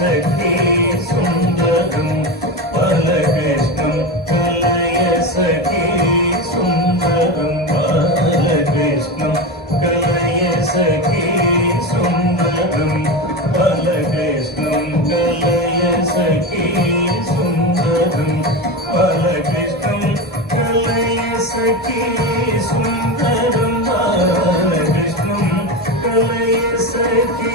சகே சுந்தரம் பாலகிருஷ்ணம் கலய சகே சுந்தரம் பாலகிருஷ்ணம் கலய சகே சுந்தரம் பாலகிருஷ்ணம் கலய சகே சுந்தரம் பாலகிருஷ்ணம் கலய சகே சுந்தரம் பாலகிருஷ்ணம் கலய சகே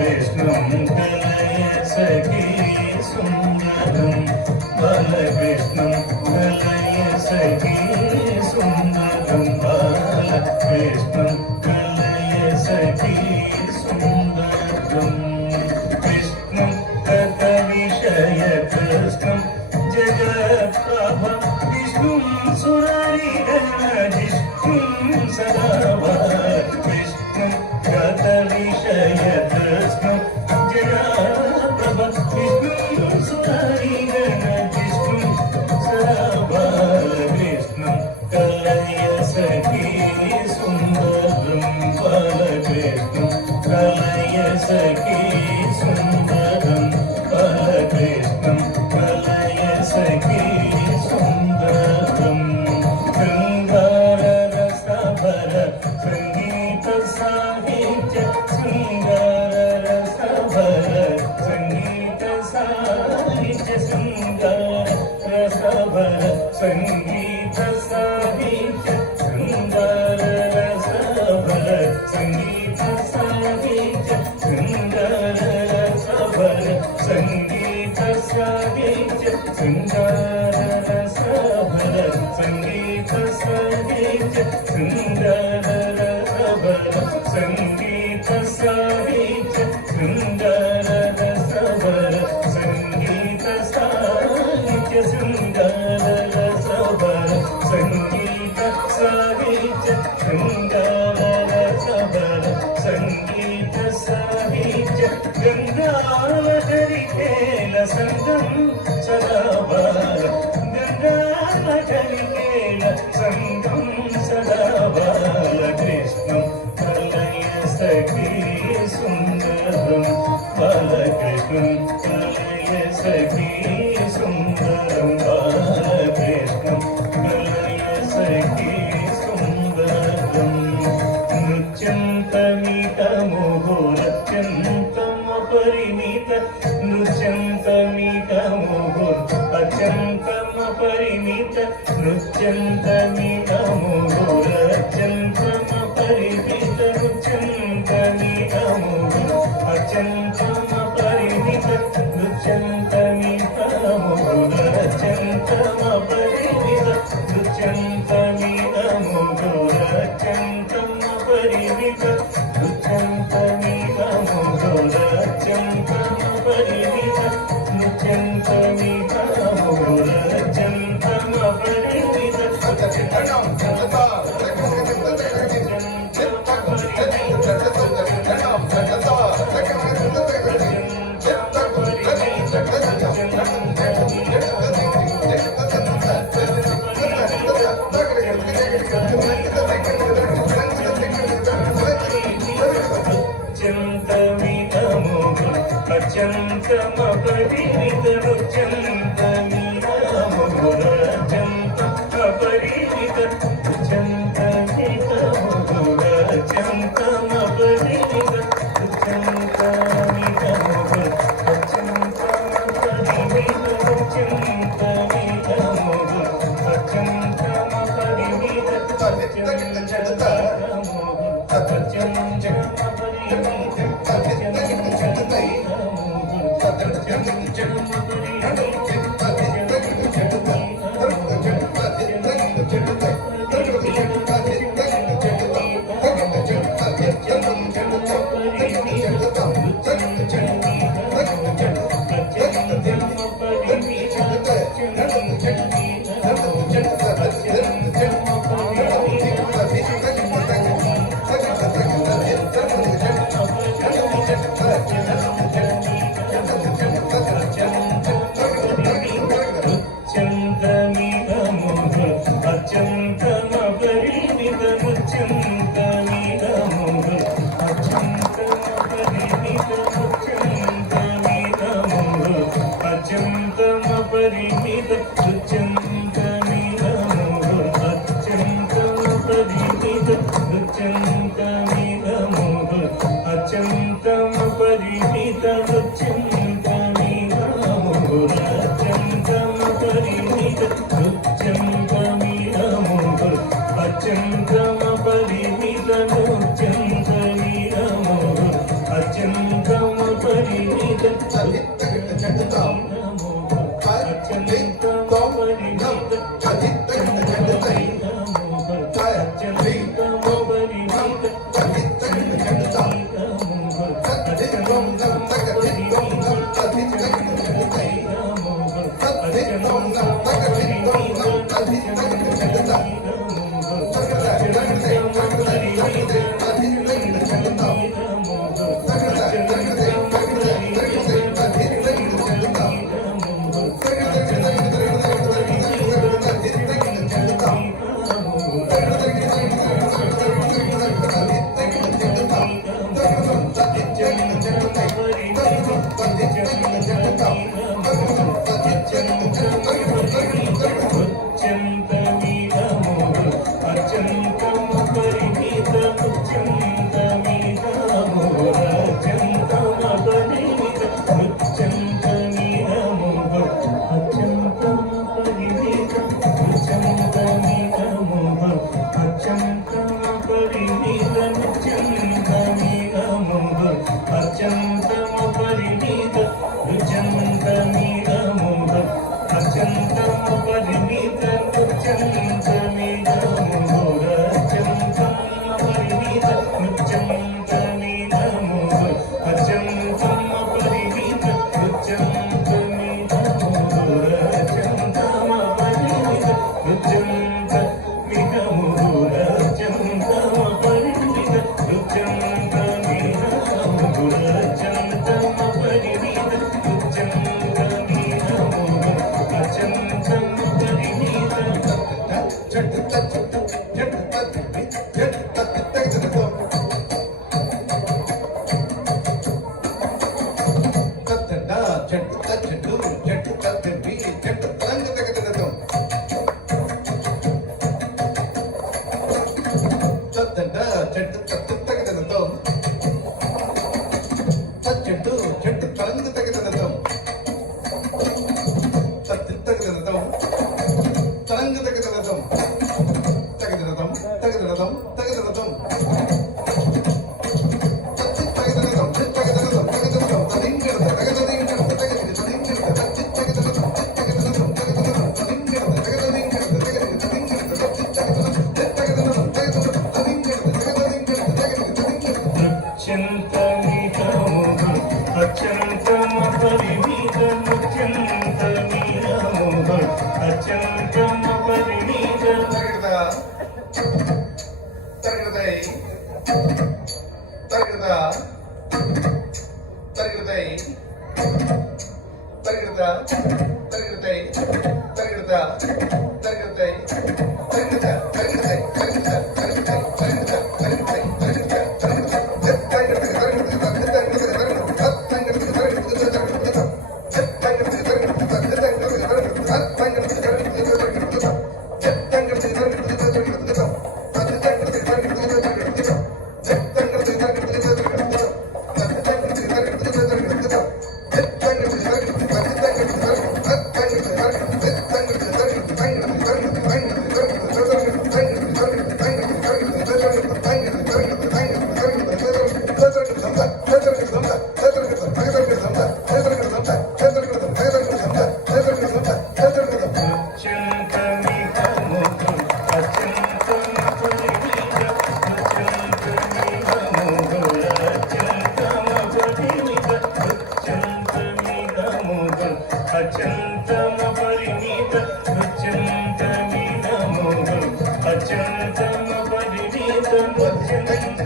கண்ட పరిమిత నృత్యంత నితముడు అత్యంతమ పరిమిత నృత్యంత నితముడు అత్యంతమ పరిమిత నృత్యంత నితముడు అత్యంతమ పరిమిత నృత్యంత నితముడు అత్యంతమ పరిమిత నృత్యంత నితముడు అత్యంతమ పరిమిత నృత్యంత అచంతమ పరిమిత చంతమీ రామ ten, ten, ten, 네. 빨리 가자.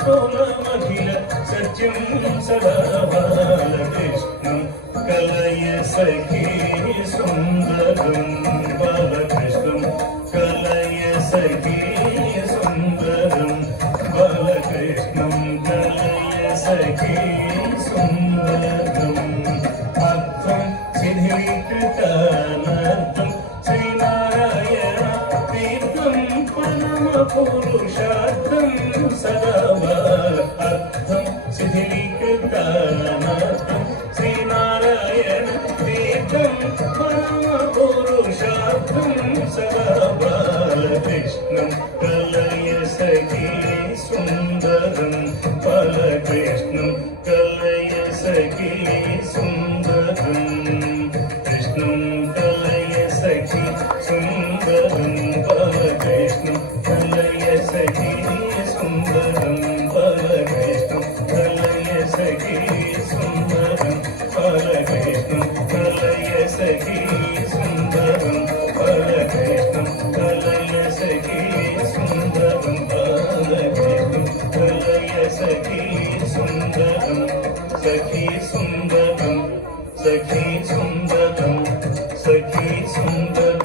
ദ്രോണമഖില സത്യം സദാ ബാലകൃഷ്ണം കലയ സഖി పరిపణమ పురుషార్థం సర్వార్థం శిథిలీకృతానాథం శ్రీనారాయణ తీర్థం పరమ పురుషార్థం సర్వ সুন্দর